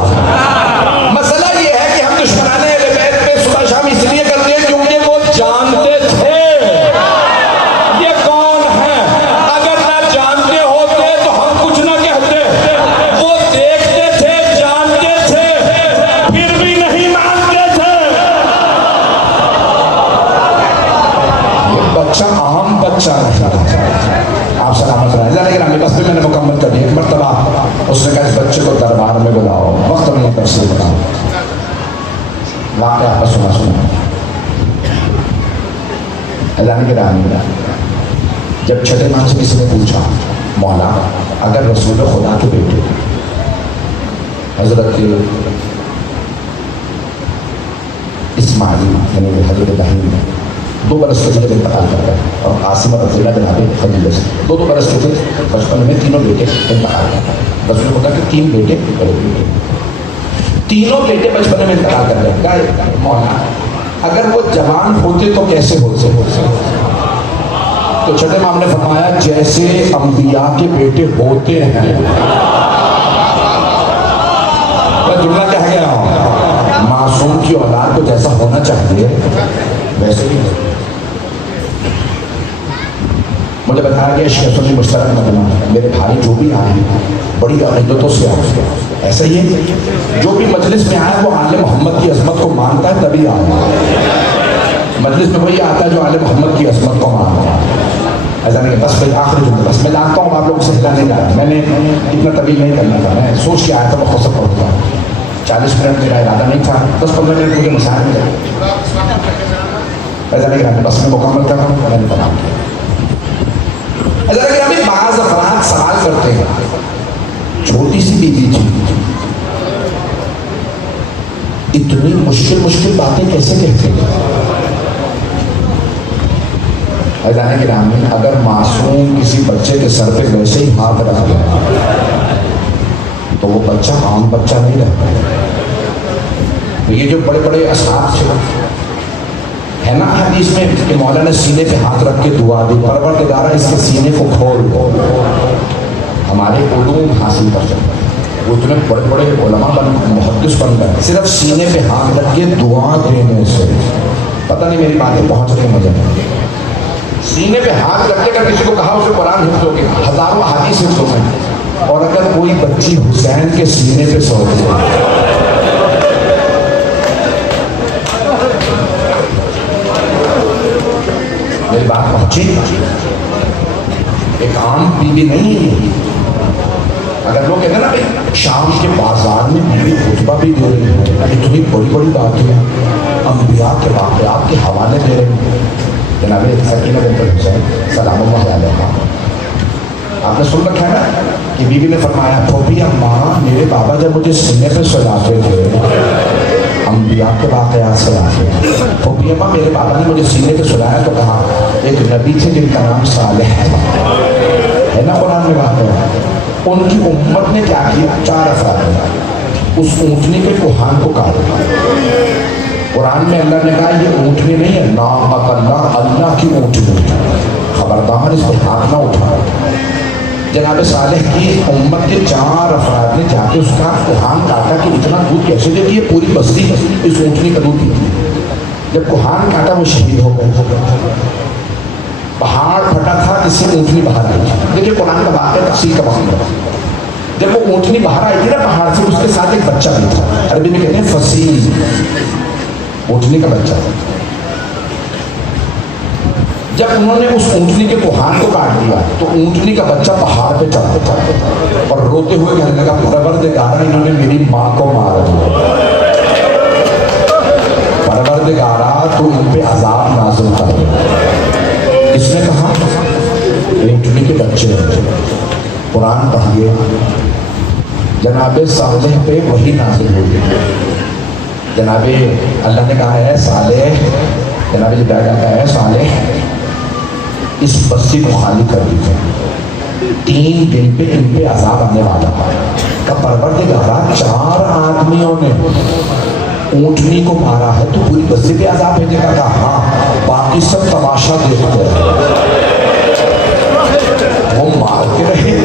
مسئلہ یہ ہے کہ ہم دشمنان اہل بیت پہ صبح شام اس لیے کرتے ہیں کیونکہ وہ جانتے تھے یہ کون ہے. اگر نہ جانتے ہوتے تو ہم کچھ نہ کہتے. وہ دیکھتے تھے، جانتے تھے، پھر بھی نہیں مانتے تھے. یہ بچہ عام بچہ نہیں. آپ سلامت رہیں. اللہ نے بس بھی میں نے مکمل کر دی. ایک مرتبہ اس نے کہا اس بچے کو دربار میں بلاؤ. وقت میں تفصیل بتاؤ. واقعہ آپ سنا سنا. اللہ نے جب چھٹے ماہ سے کسی نے پوچھا مولا اگر رسول خدا کے بیٹے حضرت اسماعیل یعنی حضرت ابراہیم 2 برس کے جب انتقال کر گئے اور قاسم اور عبداللہ جناب خلیل سے 2 برس کے تھے. بچپن میں تینوں بیٹے انتقال کر گئے. رسول خدا کے 3 بیٹے بڑے بیٹے. تینوں بیٹے بچپن میں انتقال کر گئے. کہا مولا اگر وہ جوان ہوتے تو کیسے ہوتے. تو چھٹے امام نے فرمایا جیسے انبیاء کے بیٹے ہوتے ہیں. میں جملہ کہہ گیا ہوں, معصوم کی اولاد کو جیسا ہونا چاہیے ویسے ہی. مجھے بتایا گیا شیخ سنی مشترک مجمع میرے بھائی جو بھی آئے بڑی عقیدتوں سے آئے. ایسا ہی ہے جو بھی مجلس میں آئے وہ آل محمد کی عظمت کو مانتا ہے تبھی آئے. مجلس میں وہی آتا ہے جو آل محمد کی عظمت کو مانتا ہے. ایسا نہیں. بس میں آخری جملہ, بس میں جانتا ہوں آپ لوگوں سے ہلا نہیں جانا, میں نے اتنا طویل نہیں کرنا تھا, میں سوچ کے آیا تھا مختصر پڑھوں گا. 40 منٹ میرا ارادہ نہیں تھا, 10-15 منٹ مجھے مسائل میں جائے. ایسا نہیں کرنا, بس میں مکمل کر رہا ہوں, میں نے بتا دیا. ایسا کہ ہمیں بعض افراد سوال کرتے ہیں چھوٹی سی بیوی تھی, اتنی مشکل باتیں کیسے کہتے ہیں. ایسا کہ اگر معصوم کسی بچے کے سر پہ ویسے ہی ہاتھ رکھ دے تو وہ بچہ عام بچہ نہیں رہتا. یہ جو بڑے بڑے اصحاب تھے ہے نا حدیث میں کہ مولا نے سینے پہ ہاتھ رکھ کے دعا دی, پروردگارہ اس کے سینے کو کھول دو, ہمارے علوم حاصل کر سکتے. وہ اتنے بڑے بڑے علماء محدث بن گئے صرف سینے پہ ہاتھ رکھ کے دعا دینے سے. پتہ نہیں میری باتیں پہنچ رہی مجھے. سینے پہ ہاتھ رکھ کے اگر کسی کو کہا اسے قرآن حفظ ہو گیا, ہزاروں حدیث حفظ ہو گئے. اور اگر کوئی بچی حسین کے سینے پہ سو گئی, میری بات پہنچی, ایک عام بیوی نہیں ہے. اگر لوگ کہتے ہیں نا بھائی شام کے بازار میں بیوی خطبہ بھی دے رہی ہے, اتنی بڑی بڑی باتیں انبیاء کے واقعات کے حوالے دے رہے ہیں. جناب سکینہ بنت حسین سلام اللہ علیہ, آپ نے سن رکھا ہے نا کہ بیوی نے فرمایا پھوپھی اماں میرے بابا جب مجھے سینے پہ سلاتے تھے, انبیاء کے واقعات سلاتے ہیں. پھوپھی اماں میرے بابا نے مجھے سینے پہ سلایا تو کہا ایک نبی تھے جن کا نام صالح تھا, ہے نا قرآن میں واقعہ. ان کی امت نے کیا کیا, 4 افراد نے اس اونٹنی کے کوہان کو کاٹا. قرآن میں اللہ نے کہا یہ اونٹنی نہیں ہے, نامت اللہ, اللہ کی اونٹنی, خبردار اس پہ ہاتھ نہ اٹھا. جناب صالح کی امت کے 4 افراد نے جا کے اس کا کوہان کاٹا کہ اتنا دودھ کیسے دیتی ہے, پوری بستی اس اونٹنی کا دودھ پیتی. جب کوہان کاٹا وہ شہید ہو گئے. پہاڑ پھٹا تھا جس سے اونٹنی باہر آئی تھی. دیکھیے قرآن کا واقعہ تفصیل کا واقعہ. جب وہ اونٹنی باہر آئی تھی نا پہاڑ سے, اس کے ساتھ ایک بچہ بھی تھا, عربی میں کہتے ہیں فصیل, اونٹنی کا بچہ تھا. جب انہوں نے اس اونٹنی کے کوہان کو کاٹ دیا تو اونٹنی کا بچہ پہاڑ پہ چڑھتا اور روتے ہوئے کہنے لگا پروردگارہ انہوں نے میری ماں کو مار دیا, پروردگارہ تو ان پہ عذاب نازل کر دے. اس نے کہا اونٹنی کے بچے. قرآن پڑھیے, جناب صالح پہ وہی نازل ہوئی. جناب اللہ نے کہا ہے صالح, جناب جی کہا ہے صالح اس بستی کو خالی کر دیجیے, 3 دن پہ ان پہ عذاب آنے والا ہے. کہ پروردگارہ 4 آدمیوں نے اونٹنی کو مارا ہے تو پوری بستی پہ عذاب بھیجے گا. کہا ہاں, باقی سب تماشا دیکھتے ہیں. وہ مار کے رہے,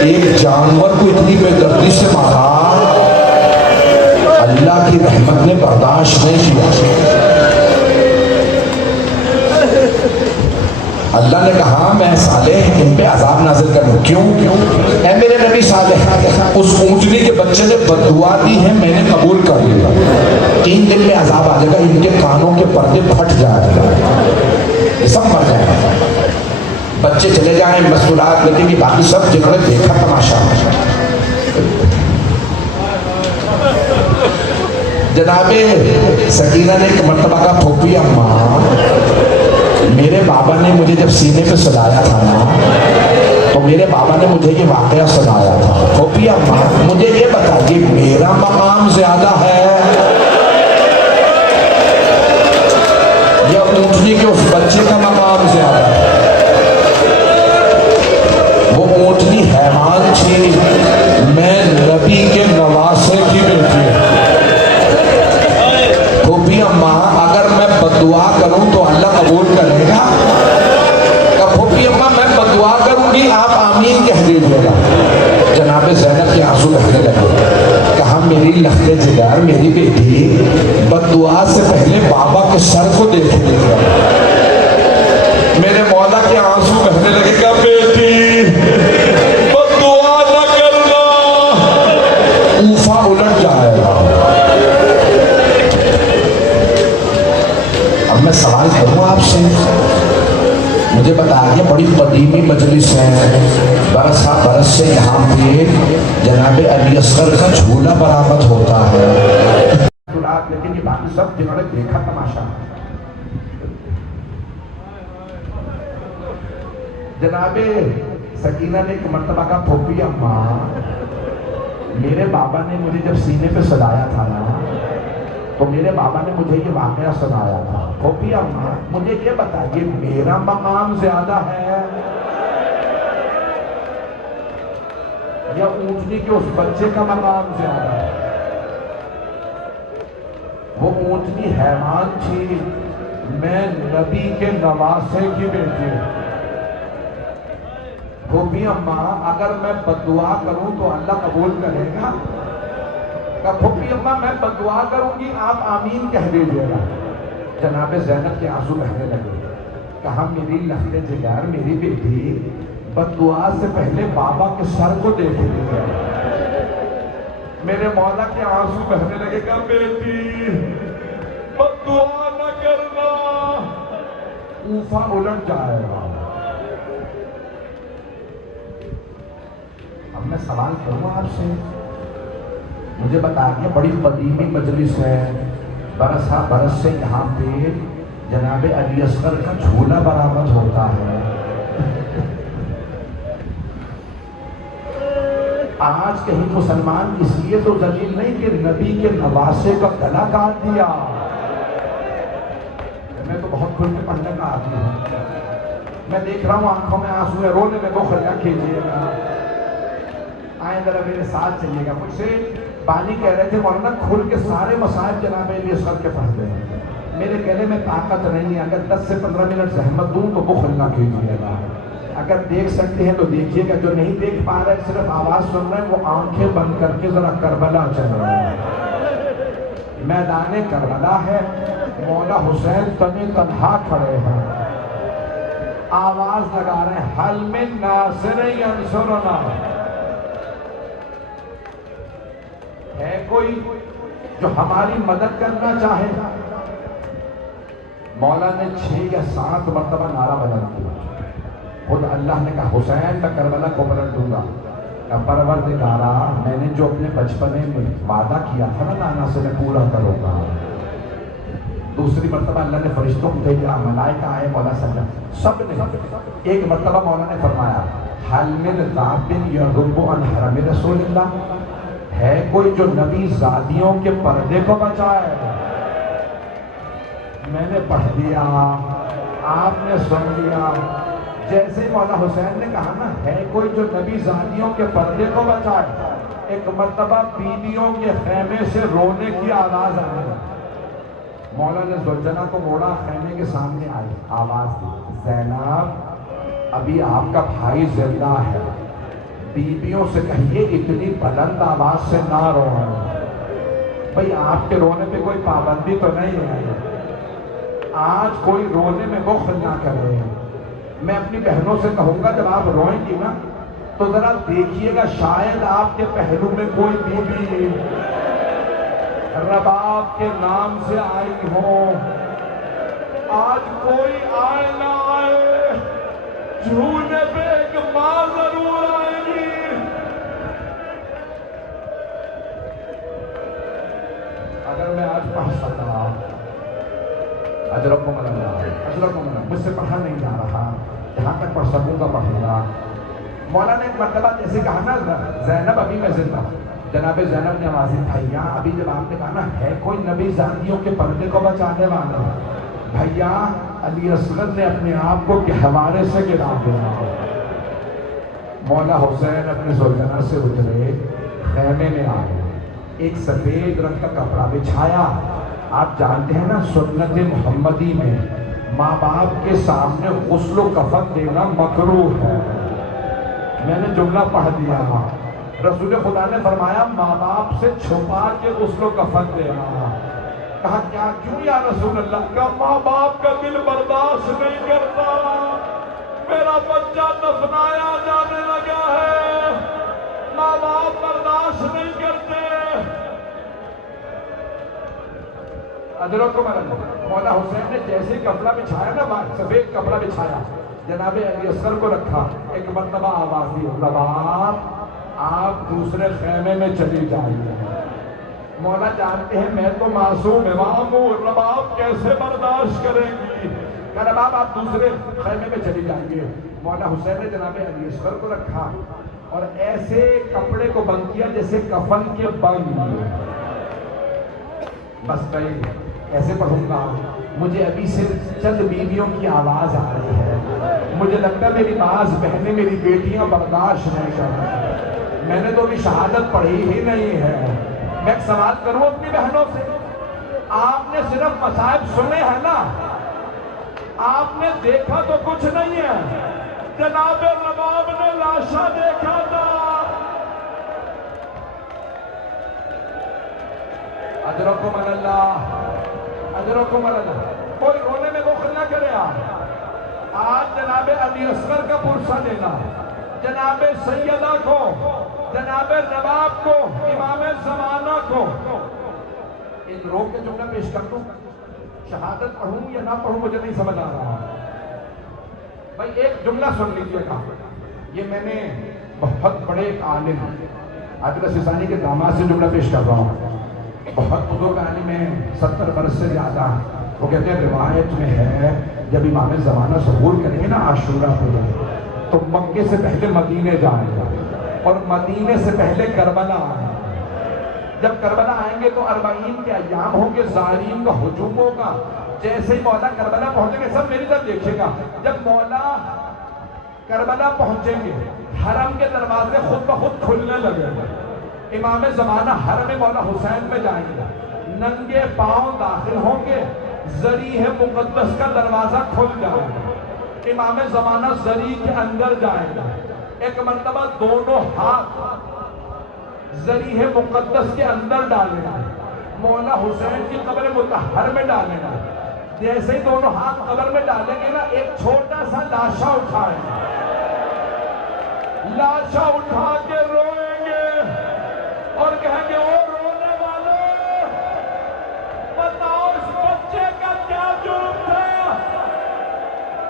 ایک جانور کو اتنی بے دردی سے مارا, اللہ کی رحمت نے برداشت نہیں کیا. اللہ نے کہا میں صالح ان پہ عذاب نازل کروں. کیوں؟ اے میرے نبی صالح, اس اونٹنی کے بچے نے بد دعا دی ہے, میں نے قبول کر لیا. 3 دن میں عذاب آ جائے گا, ان کے کانوں کے پردے پھٹ جائے گا, یہ سب مر جائے گا. بچے چلے جائیں مسکرات, لیکن یہ باقی سب جنہوں نے دیکھا تماشا. جناب سکینہ نے ایک مرتبہ کہا پھوپھی اماں میرے بابا نے مجھے جب سینے پہ سلایا تھا نا تو میرے بابا نے مجھے یہ واقعہ سنایا تھا. پھوپھی اماں مجھے یہ بتا کہ میرا مقام زیادہ ہے یا اونٹنی کے اس بچے کا مقام زیادہ ہے؟ وہ اونٹنی حیوان تھی, میں نبی کے نواسے کی بیٹی. پھوپھی اماں اگر میں بد دعا کروں تو اللہ قبول کرے گا؟ لگے کہ بیٹی بد دعا نہ کرنا، کوفہ الٹ جائے گا۔ اب میں سوال کروں آپ سے، مجھے بتائیے بڑی قدیمی مجلس ہے، برس ہا برس سے یہاں پہ جناب علی اصغر کا جھولا برآمد ہوتا ہے، لیکن یہ باقی سب جنہوں نے دیکھا تماشا۔ جناب سکینہ نے ایک مرتبہ کہا پھوپھی اماں، میرے بابا نے مجھے جب سینے پہ سلایا تھا نا تو میرے بابا نے مجھے یہ واقعہ سنایا تھا، پھوپھی اماں مجھے یہ بتائیے میرا مقام زیادہ ہے یا اونٹنی کے اس بچے کا مقام زیادہ ہے؟ وہ اونٹنی حیوان تھی، میں نبی کے نواسے کی بیٹی ہوں۔ پھوپھی اماں اگر میں بددعا کروں تو اللہ قبول کرے گا؟ کہا پھوپھی اماں میں بددعا کروں گی آپ آمین کہہ دیجیے گا۔ جناب زینب کے آنسو بہنے لگے، کہا میری لخت جگر میری بیٹی بددعا سے پہلے بابا کے سر کو دیکھ لیجیے۔ میرے مولا کے آنسو بہنے لگے کہ بیٹی بددعا نہ کرنا، کوفہ الٹ جائے گا۔ اب میں سوال کروں آپ سے، مجھے بتائیے بڑی قدیمی مجلس ہے، برس ہا برس سے یہاں پہ جناب علی اصغر کا جھولا برآمد ہوتا ہے، آج کہیں مسلمان اس لیے تو ذلیل نہیں کہ نبی کے نواسے کا گلا کاٹ دیا۔ میں تو بہت کھل کے پڑھنے کا آدمی ہوں، میں دیکھ رہا ہوں آنکھوں میں آنسو ہے، رونے میں بخل نہ کیجیے گا، آئیں ذرا میرے ساتھ چلیے گا۔ مجھ سے بانی کہہ رہے تھے مولانا کھل کے سارے مصائب جناب علی اصغر کے پڑھ دیں، میرے گلے میں طاقت نہیں ہے، اگر 10 سے 15 منٹ زحمت دوں تو بخل نہ کیجیے گا، اگر دیکھ سکتے ہیں تو دیکھیے گا، جو نہیں دیکھ پا رہے صرف آواز سن رہے ہیں وہ آنکھیں بند کر کے ذرا کربلا چل رہے ہیں، میدان کربلا ہے، مولا حسین تنی تنہا کھڑے ہیں، آواز لگا رہے ہیں حل من ناصر ینصرنا، ہے کوئی جو ہماری مدد کرنا چاہے؟ مولا نے 6 یا 7 مرتبہ نعرہ بلند کیا، خود اللہ نے کہا حسین میں کربلا کو پلٹ دوں گا، کہ پروردگارا میں نے جو اپنے بچپنے میں وعدہ کیا تھا نا نانا سے میں پورا کروں گا۔ دوسری مرتبہ اللہ نے فرشتوں کو بھیجا، ملائکہ آئے، مولا صلی اللہ سب نے، ایک مرتبہ مولا نے فرمایا حل من ذاب یرب عن حرم رسول اللہ، ہے کوئی جو نبی زادیوں کے پردے کو بچائے؟ میں نے پڑھ دیا، آپ نے سن لیا، جیسے مولا حسین نے کہا نا ہے کوئی جو نبی زادیوں کے پردے کو بچائے، ایک مرتبہ بیویوں کے خیمے سے رونے کی آواز آئی، مولا نے زوجنا کو موڑا، خیمے کے سامنے آئی، آواز دی زینب ابھی آپ کا بھائی زندہ ہے، بیویوں سے کہیے اتنی بلند آواز سے نہ روئیں۔ بھئی آپ کے رونے پہ کوئی پابندی تو نہیں ہے، آج کوئی رونے میں بخل نہ کرے۔ میں اپنی بہنوں سے کہوں گا جب آپ روئیں گی نا تو ذرا دیکھیے گا شاید آپ کے پہلو میں کوئی بیوی رباب کے نام سے آئی ہو، آج کوئی آئے نہ آئے جھولے پہ ایک ماں ضرور آئے گی۔ اگر میں آج پڑھ سکتا اجرکم اللہ، مجھ سے پڑھا نہیں جا رہا، جہاں تک پڑھ سکوں گا پڑھوں گا۔ مولا نے ایک مرتبہ جیسے کہا نا زینب ابھی میں زندہ، جناب زینب نے آواز دی بھیا ابھی جب آپ نے کہا نا ہے کوئی نبی زادیوں کے پردے کو بچانے والا، بھیا علی اصغر نے اپنے آپ کو گہوارے سے گرا دیا۔ مولا حسین اپنے زوجنا سے اترے، خیمے میں آئے، ایک سفید رنگ کا کپڑا بچھایا۔ آپ جانتے ہیں نا سنت محمدی میں ماں باپ کے سامنے غسل و کفن دینا مکروہ ہے، میں نے جملہ پڑھ دیا، رسول خدا نے فرمایا ماں باپ سے چھپا کے غسل و کفن دینا۔ کہا کیا کیوں یا رسول اللہ؟ کہا ماں باپ کا دل برداشت نہیں کرتا، میرا بچہ دفنایا جانے لگا ہے، ماں باپ برداشت نہیں کرتے۔ ادرکم اللہ، مولا حسین نے جیسے کپڑا بچھایا نا، سفید کپڑا بچھایا، جناب علی اصغر کو رکھا، ایک مرتبہ آواز دی، رباب آپ دوسرے خیمے میں چلی جائیے۔ مولا جانتے ہیں میں تو معصوم امام ہوں، رباب کیسے برداشت کریں گی؟ کہ رباب آپ دوسرے خیمے میں چلی جائیے۔ مولا حسین نے جناب علی اصغر کو رکھا اور ایسے کپڑے کو بند کیا جیسے کفن کے بند، بس بھائی ایسے پڑھوں گا، مجھے ابھی سے چند بیویوں کی آواز آ رہی ہے، مجھے لگتا ہے میری بعض بہنیں میری بیٹیاں برداشت نہیں کر رہی، میں نے تو ابھی شہادت پڑھی ہی نہیں ہے۔ میں ایک سوال کروں اپنی بہنوں سے، آپ نے صرف مصائب سنے ہیں نا، آپ نے دیکھا تو کچھ نہیں ہے۔ جناب رباب نے لاشا دیکھا تھا۔ اجرکم اللہ، اجرکم اللہ، کوئی رونے میں بخل نہ کرے۔ آج جناب علی اصغر کا پرسہ دینا، جناب سیدہ کو، جناب رباب کو، امام زمانہ کو، ایک روک کے جملہ پیش کر دوں، شہادت پڑھوں یا نہ پڑھوں مجھے نہیں سمجھ آ رہا۔ بھائی ایک جملہ سن لیجئے گا، یہ میں نے بہت بڑے ایک عالم عادل سیستانی کے داماد سے جملہ پیش کر رہا ہوں، بہت بزرگ عالم ہے، 70 برس سے زیادہ۔ وہ کہتے ہیں روایت میں ہے جب امام زمانہ ظہور کریں گے نا عاشورہ پہ، تو مکے سے پہلے مدینے جائیں گے اور مدینے سے پہلے کربلا آئیں گے۔ جب کربلا آئیں گے تو 40 کے ایام ہوں گے، زائرین کا ہجوم ہوگا۔ جیسے ہی مولا کربلا پہنچیں گے، سب میری طرف دیکھیے گا، جب مولا کربلا پہنچیں گے حرم کے دروازے خود بخود کھلنے لگے گا۔ امام زمانہ حرم مولا حسین میں جائیں گے، ننگے پاؤں داخل ہوں گے، ذریح مقدس کا دروازہ کھل جائے گا، امام زمانہ ذریح کے اندر جائیں گے، ایک مرتبہ دونوں ہاتھ ذریح مقدس کے اندر ڈالیں گے، مولا حسین کی قبر مطہر میں ڈالیں گے۔ جیسے ہی دونوں ہاتھ قبر میں ڈالیں گے نا، ایک چھوٹا سا لاشا اٹھائیں گے، لاشا اٹھا کے روئیں گے اور کہیں گے او رونے والے، بتاؤ اس بچے کا کیا جرم تھا،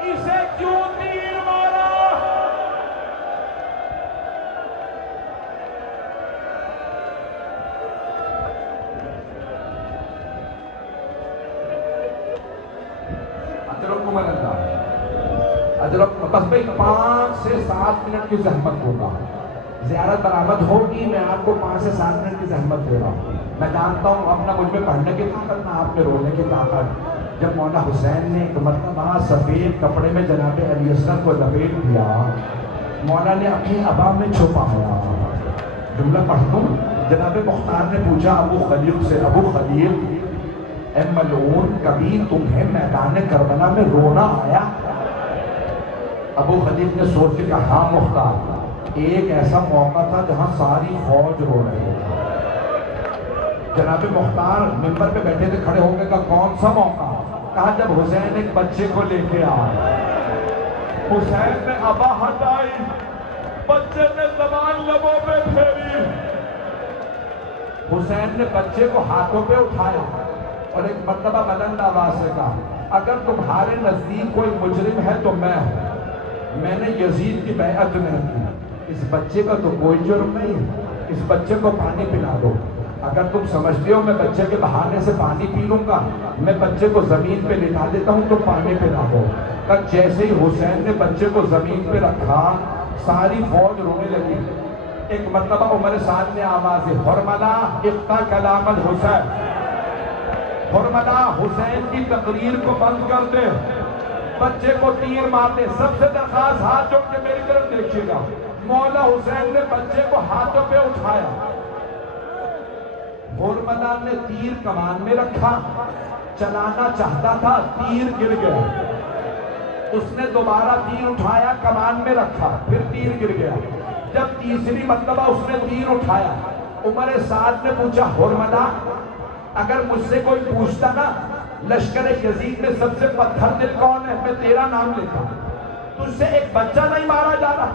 اسے کیوں تیر مارا؟ بس بھئی 5 سے 7 منٹ کی زحمت ہوگا، زیارت برآمد ہوگی، میں آپ کو 5 سے 7 منٹ کی زحمت دے رہا ہوں۔ میں جانتا ہوں اپنا مجھ میں پڑھنے کی طاقت، نہ آپ میں رونے کی طاقت۔ جب مولا حسین نے ایک مرتبہ سفید کپڑے میں جناب علی اصغر کو لپیٹ دیا، مولا نے اپنی ابا میں چھپایا۔ جملہ پڑھ دوں، جناب مختار نے پوچھا ابو خلیل سے، ابو خلیل اے ملعون، کبھی تمہیں میدان کربلا میں رونا آیا؟ ابو خلیل نے سوچ کے کہا ہاں مختار، ایک ایسا موقع تھا جہاں ساری فوج رو رہی تھی۔ جناب مختار منبر پہ بیٹھے تھے، کھڑے ہو کے کہا کون سا موقع؟ کہا جب حسین ایک بچے کو لے کے آیا، حسین نے ابا ہٹائی، بچے نے زبان لبوں پہ پھیری، حسین نے بچے کو ہاتھوں پہ اٹھایا اور ایک مرتبہ بلند آواز سے کہا اگر تمہارے نزدیک کوئی مجرم ہے تو میں ہوں، میں نے یزید کی بیعت نہیں کی، اس بچے کا تو کوئی جرم نہیں ہے، اس بچے کو پانی پلا دو۔ اگر تم سمجھتے ہو میں بچے کے بہانے سے پانی پی لوں گا، میں بچے کو زمین پہ لٹا دیتا ہوں تو پانی پلا دو۔ تب جیسے ہی حسین نے بچے کو زمین پہ رکھا، ساری فوج رونے لگی۔ ایک مرتبہ عمر سعد نے آواز دی حرملا اقطع کلام الحسین، حرملا حسین کی تقریر کو بند کر دے، بچے کو تیر مار دے۔ سب سے درخواست ہاتھ جوڑ کے میری طرف دیکھیے گا، مولا حسین نے بچے کو ہاتھوں پہ اٹھایا، حرملا نے تیر کمان میں رکھا، چلانا چاہتا تھا، تیر گر گیا، اس نے دوبارہ تیر اٹھایا، کمان میں رکھا، پھر تیر گر گیا۔ جب تیسری مرتبہ اس نے تیر اٹھایا، عمر سعد نے پوچھا حرملا اگر مجھ سے کوئی پوچھتا نا لشکر یزید میں سب سے پتھر دل کون ہے، میں تیرا نام لیتا۔ تجھ سے ایک بچہ نہیں مارا جا رہا؟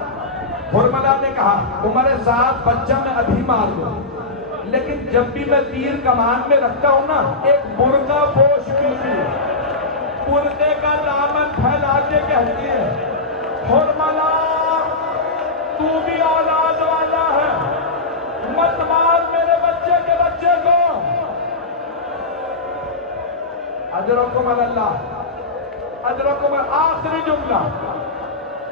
حرملہ نے کہا عمر صاحب بچہ میں ابھی مار دوں، لیکن جب بھی میں تیر کمان میں رکھتا ہوں نا، ایک برقع پوش بیوی پردے کا دامن پھیلا کے کہتی ہے حرملہ تو بھی اولاد والا ہے، مت مار میرے بچے کے بچے کو۔ اجرکم اللہ، اجرکم۔ آخری جملہ،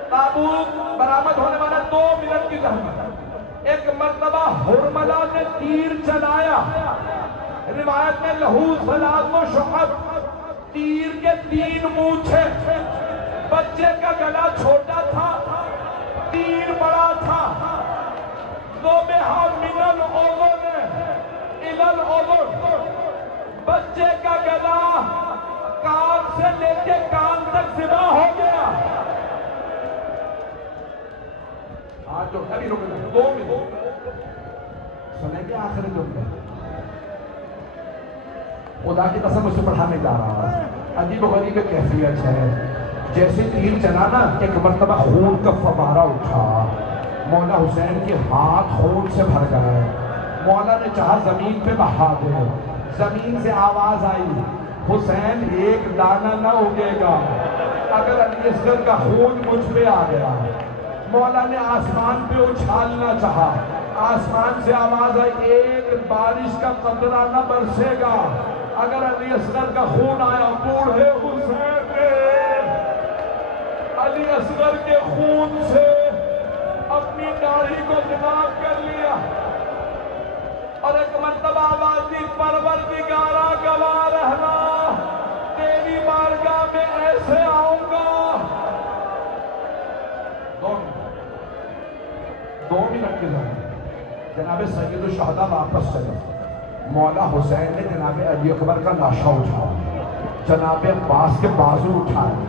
تابوت برآمد ہونے والا 2 منٹ کی زحمت۔ ایک مرتبہ حرملہ نے تیر چلایا، روایت میں لہو ثلاث و شعب، تیر کے 3 مونچھے، بچے کا گلا چھوٹا تھا، تیر بڑا تھا۔ ذبح من الاذن الی الاذن، بچے کا گلا کان سے لے کے کان تک ذبح ہو گیا۔ آج جو ابھی رک گئے 2 منٹ سنیں گے آخری جملے۔ خدا کی قسم اسے پڑھانے جا رہا ہے، عجیب و غریب کیفیت ہے۔ جیسے تیر چلا نا، ایک مرتبہ خون کا فوارہ اٹھا، مولا حسین کے ہاتھ خون سے بھر گئے۔ مولا نے چاہا زمین پہ بہا دے، زمین سے آواز آئی حسین ایک دانہ نہ اگے گا اگر علی اصغر کا خون مجھ پہ آ گیا۔ مولا نے آسمان پہ اچھالنا چاہا، آسمان سے آواز آئی ایک بارش کا قطرہ نہ برسے گا اگر علی اصغر کا خون آیا۔ بوڑھے حسین نے علی اصغر کے خون سے اپنی داڑھی کو دماغ کر لیا اور ایک مرتبہ آواز دی پروردگارا گواہ رہنا، تیری بارگاہ میں ایسے آؤں گا۔ 2 منٹ کے ذریعے جناب سید الشہداء واپس چلے۔ مولا حسین نے جناب علی اکبر کا لاشا اٹھایا، جناب عباس کے بازو اٹھائے،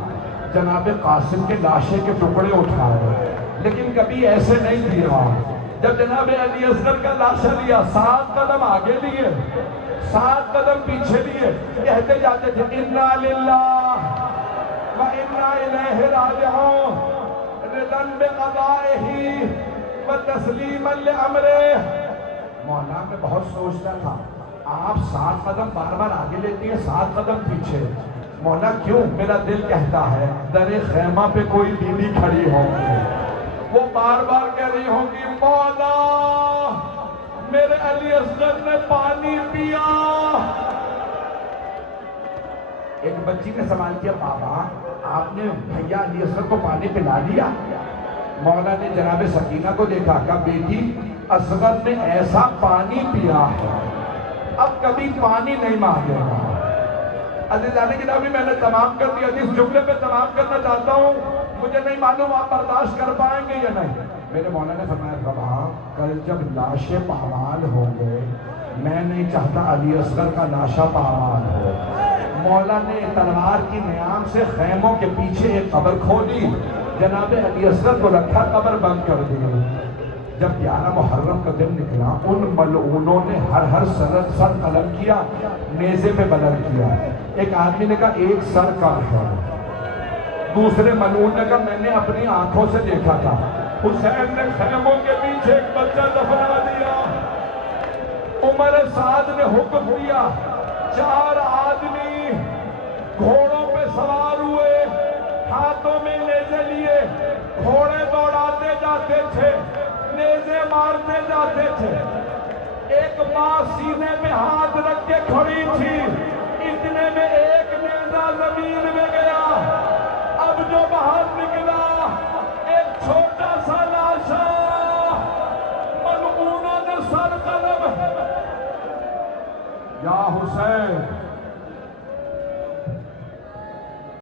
جناب قاسم کے لاشے کے ٹکڑے اٹھائے، لیکن کبھی ایسے نہیں دیا۔ جب جناب علی اصغر کا لاشا لیا، 7 قدم آگے لیے، 7 قدم پیچھے لیے، کہتے جاتے تھے انا للہ و انا الیہ راجعون، رضا بقضائہ و تسلیما لامرہ۔ مولا میں بہت سوچتا تھا، آپ 7 قدم بار بار آگے لیتی ہیں، 7 قدم پیچھے، مولا کیوں؟ میرا دل کہتا ہے در خیمہ پہ کوئی بیوی کھڑی ہوگی، وہ بار بار کہہ رہی ہوگی مولا میرے علی اصغر نے پانی پیا۔ ایک بچی نے سوال کیا بابا آپ نے بھیا علی اصغر کو پانی پلا دیا؟ مولا نے جناب سکینہ کو دیکھا، کہا بیٹی اصغر نے ایسا پانی پیا ہے اب کبھی پانی نہیں مانگے گا۔ عزیزان گرامی میں نے تمام کر دیا، جس جملے پہ تمام کرنا چاہتا ہوں مجھے نہیں معلوم آپ برداشت کر پائیں گے یا نہیں۔ میرے مولا نے فرمایا بابا کل جب لاشیں پامال ہوں گے، میں نہیں چاہتا علی اصغر کا لاشا پامال ہو۔ مولا نے تلوار کی نیام سے خیموں کے پیچھے ایک قبر کھولی، جناب علی اصغر کو رکھا، قبر بند کر دی۔ جب 11 محرم کا دن نکلا، ان ملعونوں نے ہر سر قلم کیا، نیزے پہ بلند کیا۔ ایک آدمی نے کہا ایک سر کم ہے، دوسرے ملعون نے کہا میں نے اپنی آنکھوں سے دیکھا تھا۔ حسین نے خیموں کے پیچھے ایک بچہ دفنا دیا۔ عمر سعد نے حکم دیا، 4 آدمی گھوڑوں پہ سوار ہوئے، ہاتھوں میں نیزے لیے، گھوڑے دوڑاتے جاتے تھے، نیزے مارتے جاتے تھے۔ ایک ماں سینے پہ ہاتھ رکھ کے کھڑی تھی، اتنے میں ایک نیزہ زمین میں گیا۔ اب جو باہر نکلا ایک چھوٹا سا لاشا، ملعونوں نے سر قلم، یا حسین